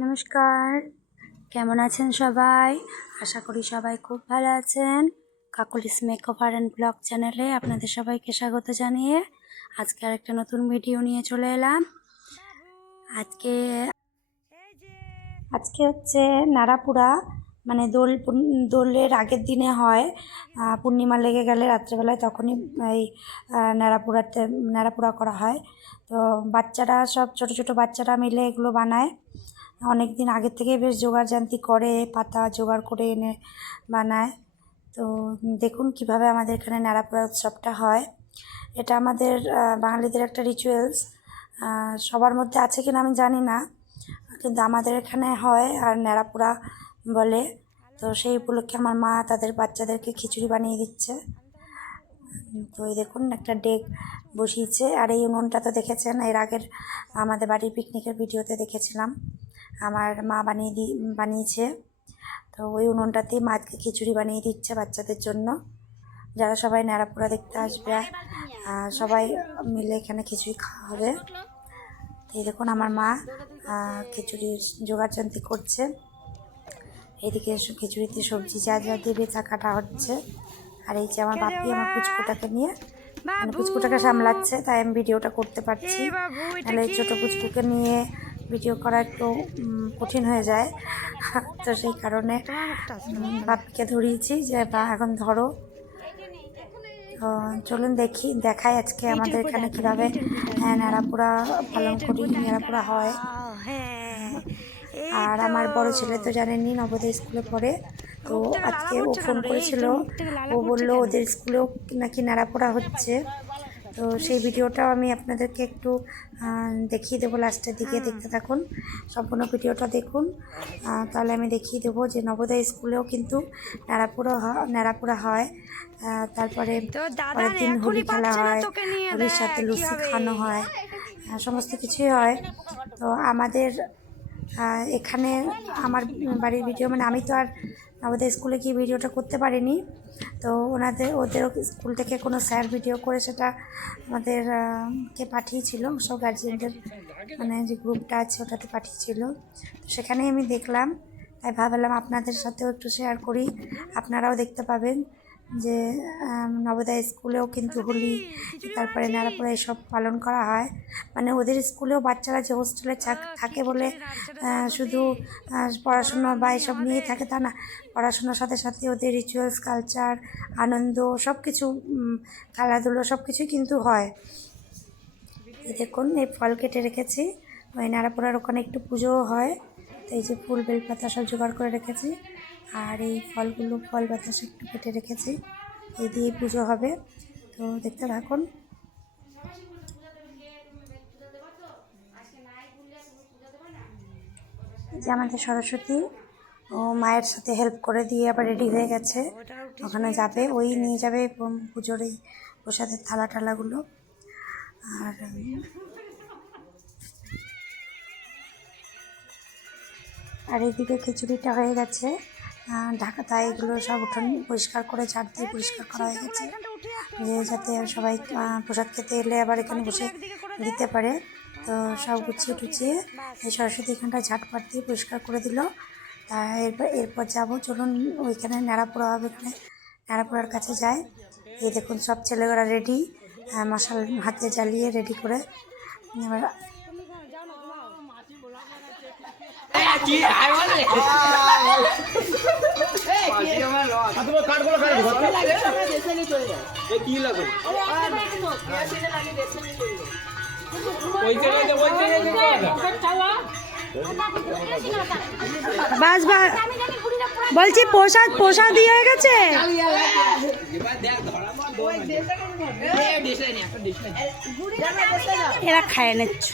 নমস্কার, কেমন আছেন সবাই? আশা করি সবাই খুব ভালো আছেন। কাকলিস মেকওভার অ্যান্ড ব্লগ চ্যানেলে আপনাদের সবাইকে স্বাগত জানিয়ে আজকে আরেকটা নতুন ভিডিও নিয়ে চলে এলাম। আজকে হচ্ছে নাড়াপুরা, মানে দোলের আগের দিনে হয়, পূর্ণিমা লেগে গেলে রাত্রেবেলায় তখনই এই নাড়াপুরা করা হয়। তো বাচ্চারা সব ছোটো ছোটো বাচ্চারা মিলে এগুলো বানায়। অনেক দিন আগের থেকে বেশ জোগাড়জান্তি করে পাতা জোগাড় করে এনে বানায়। তো দেখুন কিভাবে আমাদের এখানে নাড়াপুরা উৎসবটা হয়। এটা আমাদের বাঙালিদের একটা রিচুয়ালস। সবার মধ্যে আছে কিনা আমি জানি না, কিন্তু আমাদের এখানে হয় আর নাড়াপুরা বলে। তো সেই উপলক্ষে আমার মা তাদের বাচ্চাদেরকে খিচুড়ি বানিয়ে দিচ্ছে। তো এই দেখুন একটা ডেক বসিয়েছে। আর এই উনুনটা তো দেখেছেন, এর আগের আমাদের বাড়ির পিকনিকের ভিডিওতে দেখেছিলাম, আমার মা বানিয়েছে। তো ওই উনুনটাতেই মাকে খিচুড়ি বানিয়ে দিচ্ছে বাচ্চাদের জন্য। যারা সবাই নাড়াপুরা দেখতে আসবে সবাই মিলে এখানে খিচুড়ি খাওয়া হবে। এই দেখুন আমার মা খিচুড়ির জোগাড়যন্ত্র করছে। এইদিকে খিচুড়িতে সবজি যা যা দেবে তা কাটা হচ্ছে। আর এই যে আমার বাপি আমার পুচকুটাকে নিয়ে, মানে পুচকুটাকে সামলাচ্ছে, তাই আমি ভিডিওটা করতে পারছি। তাহলে এই ছোটো পুচকুকে নিয়ে ভিডিও করা একটু কঠিন হয়ে যায়। তো সেই কারণে বাপিকে ধরিয়েছি যে এখন ধরো। তো চলুন দেখাই আজকে আমাদের এখানে কীভাবে নাড়াপুরা পালন করি, নাড়াপুরা হয়। আর আমার বড় ছেলে তো জানেনই নবোদয় স্কুলে পড়ে। তো আজকে ও ফোন করেছিল, ও বললো ওদের স্কুলেও নাকি নাড়াপোড়া হচ্ছে। তো সেই ভিডিওটাও আমি আপনাদেরকে একটু দেখিয়ে দেবো লাস্টের দিকে, দেখতে থাকুন, সম্পূর্ণ ভিডিওটা দেখুন। তাহলে আমি দেখিয়ে দেবো যে নবোদয় স্কুলেও কিন্তু নাড়াপোড়া হয়। তারপরে পরের দিন হোলি খেলা হয়, হোলির সাথে লুচি খাওয়ানো হয়, সমস্ত কিছুই হয়। তো আমাদের এখানে আমার বাড়ির ভিডিও, মানে আমি তো আর আমাদের স্কুলে গিয়ে ভিডিওটা করতে পারিনি। তো ওদের স্কুল থেকে কোনো স্যার ভিডিও করে সেটা আমাদেরকে পাঠিয়েছিল, সব গার্জিয়ানদের, মানে যে গ্রুপটা আছে ওটাতে পাঠিয়েছিল। তো সেখানেই আমি দেখলাম, তাই ভাবলাম আপনাদের সাথেও একটু শেয়ার করি, আপনারাও দেখতে পাবেন যে নবোদয় স্কুলেও কিন্তু হোলি, তারপরে নাড়াপুরা এসব পালন করা হয়। মানে ওদের স্কুলেও বাচ্চারা যে হোস্টেলে থাকে বলে শুধু পড়াশুনো বা এসব নিয়েই থাকে তা না, পড়াশুনোর সাথে সাথে ওদের রিচুয়ালস, কালচার, আনন্দ সব কিছু, খেলাধুলো সব কিছুই কিন্তু হয়। দেখুন এই ফল কেটে রেখেছি, ওই নাড়াপুরার ওখানে একটু পুজোও হয়। তো এই যে ফুল বেলপাতা সব জোগাড় করে রেখেছি, আর এই ফল বাতাসা একটু কেটে রেখেছি, এই দিয়ে পুজো হবে। তো দেখতে থাকুন। যে আমাদের সরস্বতী ও মায়ের সাথে হেল্প করে দিয়ে আবার রেডি হয়ে গেছে, ওখানে যাবে, ওই নিয়ে যাবে পুজোর এই প্রসাদের থালাগুলো। আর এইদিকে খিচুড়িটা হয়ে গেছে তাই এগুলো সব উঠোন পরিষ্কার করে ঝাড় দিয়ে পরিষ্কার করা হয়ে গেছে, যে যাতে সবাই প্রসাদ খেতে এলে আবার এখানে বসে দিতে পারে। তো সব গুছিয়ে টুচিয়ে এই সরস্বতী এখানটা ঝাঁটপাট দিয়ে পরিষ্কার করে দিল। তা এরপর যাবো, চলুন ওইখানে নাড়াপোড়া হবে, এখানে নাড়াপোড়ার কাছে যায়। এই দেখুন সব ছেলেরা রেডি, মশাল হাতে জ্বালিয়ে রেডি করে এবার বাস বলছি প্রসাদ দিয়ে হয়ে গেছে। এরা খায় নিচ্ছ,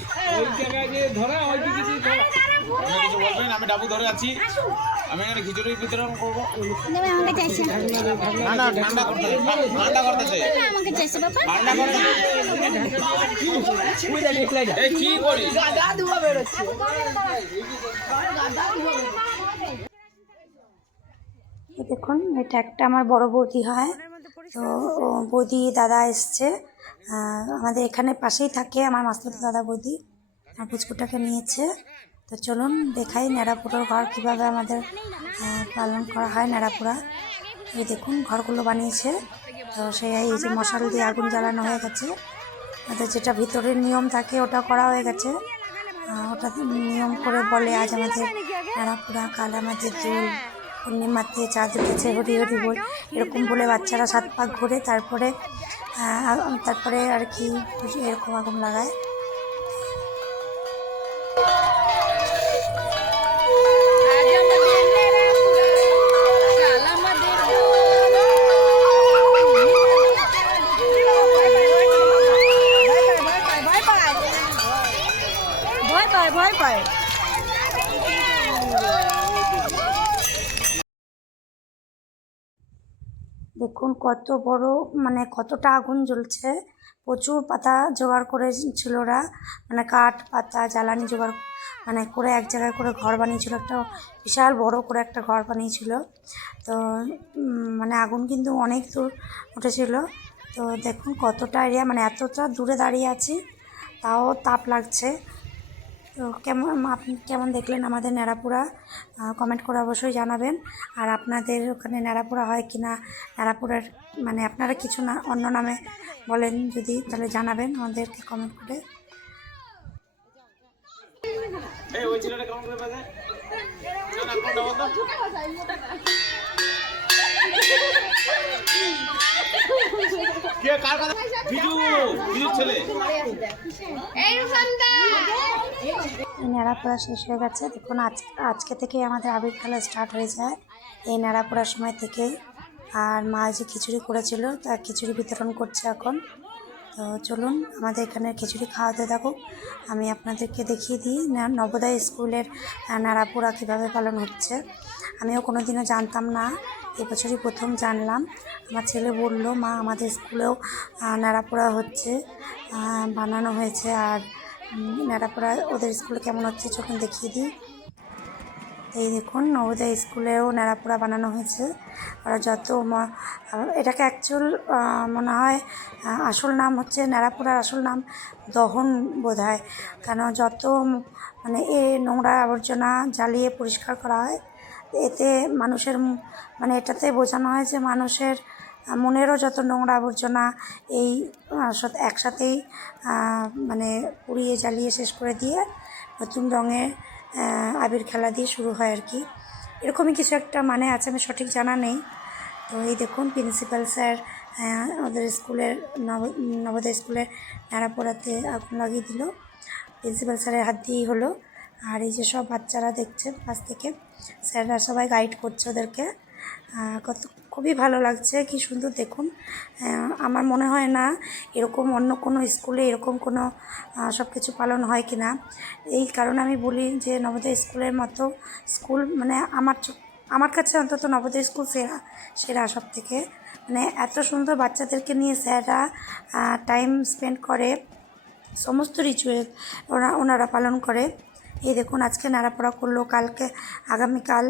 আমি ডাবু ধরে আছি, আমি এখানে খিচুড়ি বিতরণ করবো। দেখুন এটা একটা আমার বড় বৌদি হয়। তো বৌদি দাদা এসছে, আমাদের এখানে পাশেই থাকে আমার মাস্টার দাদা বৌদি, আমার পুচকুটাকে নিয়েছে। তো চলুন দেখাই ন্যাড়াপুরোর ঘর কীভাবে আমাদের পালন করা হয় ন্যাড়াপুরা। এই দেখুন ঘরগুলো বানিয়েছে। তো সেই এই যে মশাল দিয়ে আগুন জ্বালানো হয়ে গেছে, ওদের যেটা ভিতরের নিয়ম থাকে ওটা করা হয়ে গেছে। ওটা নিয়ম করে বলে আজ আমাদের ন্যাড়াপুরা, কাল আমাদের দোল, পূর্ণিমাতে চাঁদ উঠেছে, হরি হরি বল, এরকম বলে বাচ্চারা 7 পাক ঘুরে তারপরে আর কি এরকম আগুন লাগায়। ভয় পায়। দেখুন কত বড়, মানে কতটা আগুন জ্বলছে। প্রচুর পাতা জোগাড় করেছিল ওরা, মানে কাঠ পাতা জ্বালানি জোগাড় করে এক জায়গায় করে ঘর বানিয়েছিল, একটা বিশাল বড় করে একটা ঘর বানিয়েছিল। তো মানে আগুন কিন্তু অনেক দূর উঠেছিল। তো দেখুন কতটা এরিয়া, মানে এতটা দূরে দাঁড়িয়ে আছি তাও তাপ লাগছে। তো আপনি কেমন দেখলেন আমাদের ন্যাড়াপুরা, কমেন্ট করে অবশ্যই জানাবেন। আর আপনাদের ওখানে ন্যাড়াপুরা হয় কি না, ন্যাড়াপুরার মানে আপনারা কিছু না অন্য নামে বলেন যদি, তাহলে জানাবেন আমাদেরকে কমেন্ট করে। ওই ছেলেটা কেমন করে বাজে? না কোনটা বলতো? কে কার কথা? বিজু ছেলে। ন্যাড়াপোড়া শেষ হয়ে গেছে। দেখুন আজকে থেকেই আমাদের আবির খেলা স্টার্ট হয়ে যায়, এই ন্যাড়াপোড়ার সময় থেকেই। আর মা যে খিচুড়ি করেছিল তা খিচুড়ি বিতরণ করছে এখন। তো চলুন আমাদের এখানে খিচুড়ি খাওয়াতে থাকুক, আমি আপনাদেরকে দেখিয়ে দিই নবোদয় স্কুলের ন্যাড়াপোড়া কীভাবে পালন হচ্ছে। আমিও কোনো দিনও জানতাম না, এবছরই প্রথম জানলাম। আমার ছেলে বলল মা আমাদের স্কুলেও ন্যাড়াপোড়া হচ্ছে, বানানো হয়েছে। আর ন্যাড়াপোড়া ওদের স্কুলে কেমন হচ্ছে চলুন দেখিয়ে দিই। এই দেখুন নবোদয় স্কুলেও ন্যাড়াপোড়া বানানো হয়েছে। আর এটাকে অ্যাকচুয়াল মনে হয় আসল নাম হচ্ছে ন্যাড়াপোড়ার আসল নাম দহন বোধ হয়। কেন যত মানে নোংরা আবর্জনা জ্বালিয়ে পরিষ্কার করা হয়, এতে মানুষের মানে এটাতে বোঝানো হয় যে মানুষের মনেরও যত নোংরা আবর্জনা এই একসাথেই মানে পুড়িয়ে জ্বালিয়ে শেষ করে দিয়ে নতুন রঙের আবির খেলা দিয়ে শুরু হয় আর কি, এরকমই কিছু একটা মানে আছে, আমি সঠিক জানা নেই। তো এই দেখুন প্রিন্সিপাল স্যার ওদের স্কুলের নবোদয় স্কুলের ন্যাড়াপোড়াতে আগুন লাগিয়ে দিল, প্রিন্সিপাল স্যারের হাত দিয়েই হলো। আর এই যে সব বাচ্চারা দেখছে পাশ থেকে, স্যাররা সবাই গাইড করছে ওদেরকে। খুবই ভালো লাগছে, কি সুন্দর দেখুন। আমার মনে হয় না এরকম অন্য কোনো স্কুলে এরকম কোনো সব কিছু পালন হয় কি না। এই কারণে আমি বলি যে নবোদয় স্কুলের মতো স্কুল মানে আমার কাছে অন্তত নবোদয় স্কুল সেরা সব থেকে। মানে এত সুন্দর বাচ্চাদেরকে নিয়ে স্যাররা টাইম স্পেন্ড করে, সমস্ত রিচুয়াল ওনারা পালন করে। এই দেখুন আজকে ন্যাড়াপোড়া করলো, আগামীকাল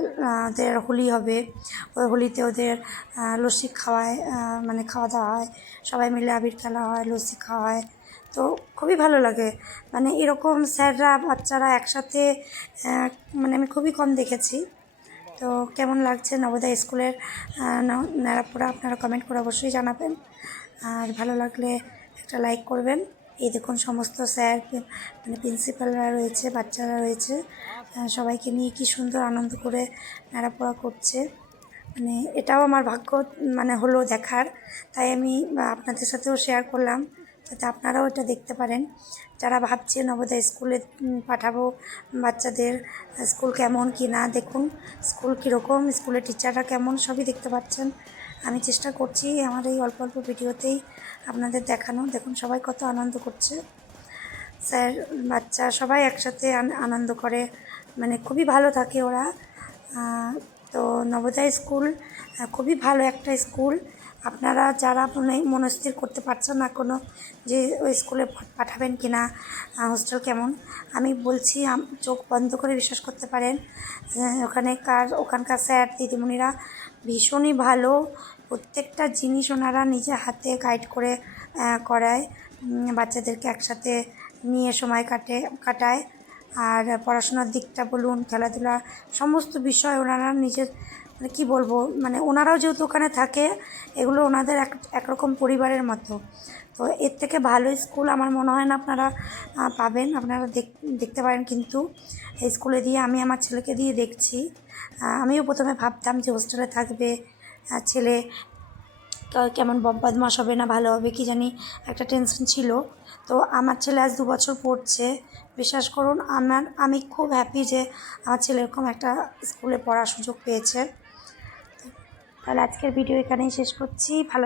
ওদের হোলি হবে, ওই হোলিতে ওদের লস্যি খাওয়ায়, মানে খাওয়া দাওয়া হয়, সবাই মিলে আবির খেলা হয়, লস্যি খাওয়া হয়। তো খুবই ভালো লাগে, মানে এরকম স্যাররা বাচ্চারা একসাথে মানে আমি খুবই কম দেখেছি। তো কেমন লাগছে নবোদয় স্কুলের ন্যাড়াপোড়া আপনারা কমেন্ট করে অবশ্যই জানাবেন। আর ভালো লাগলে একটা লাইক করবেন। এই দেখুন সমস্ত স্যার মানে প্রিন্সিপালরা রয়েছে, বাচ্চারা রয়েছে, সবাইকে নিয়ে কি সুন্দর আনন্দ করে ন্যাড়াপোড়া করছে। মানে এটাও আমার ভাগ্য মানে হলো দেখার, তাই আমি আপনাদের সাথেও শেয়ার করলাম যাতে আপনারাও এটা দেখতে পারেন। যারা ভাবছে নবোদয় স্কুলে পাঠাবো বাচ্চাদের, স্কুল কেমন কি না, দেখুন স্কুল কীরকম, স্কুলের টিচাররা কেমন, সবই দেখতে পাচ্ছেন। আমি চেষ্টা করছি আমার এই অল্প অল্প ভিডিওতেই আপনাদের দেখানো। দেখুন সবাই কত আনন্দ করছে, স্যার বাচ্চা সবাই একসাথে আনন্দ করে, মানে খুবই ভালো থাকে ওরা। তো নবোদয় স্কুল খুবই ভালো একটা স্কুল। আপনারা যারা মনস্থির করতে পারছেন না কোনো যে ওই স্কুলে পাঠাবেন কি না, হোস্টেল কেমন, আমি বলছি চোখ বন্ধ করে বিশ্বাস করতে পারেন। ওখানকার স্যার দিদিমণিরা ভীষণই ভালো, প্রত্যেকটা জিনিস ওনারা নিজে হাতে গাইড করে করায়, বাচ্চাদেরকে একসাথে নিয়ে সময় কাটায়। আর পড়াশোনার দিকটা বলুন, খেলাধুলা, সমস্ত বিষয় ওনারা নিজের মানে কী বলবো, মানে ওনারাও যেহেতু ওখানে থাকে, এগুলো ওনাদের একরকম পরিবারের মতো। তো এর থেকে ভালো স্কুল আমার মনে হয় না আপনারা পাবেন। আপনারা দেখতে পারেন, কিন্তু এই স্কুলে দিয়ে আমি আমার ছেলেকে দিয়ে দেখছি। আমিও প্রথমে ভাবতাম যে হোস্টেলে থাকবে ছেলে, কেমন বদমাশ হবে না ভালো হবে কি জানি, একটা টেনশন ছিল। তো আমার ছেলে আজ 2 বছর পড়ছে। বিশ্বাস করুন, আমি খুব হ্যাপি যে আমার ছেলে এরকম একটা স্কুলে পড়ার সুযোগ পেয়েছে। তাহলে আজকের ভিডিও এখানেই শেষ করছি। ভালো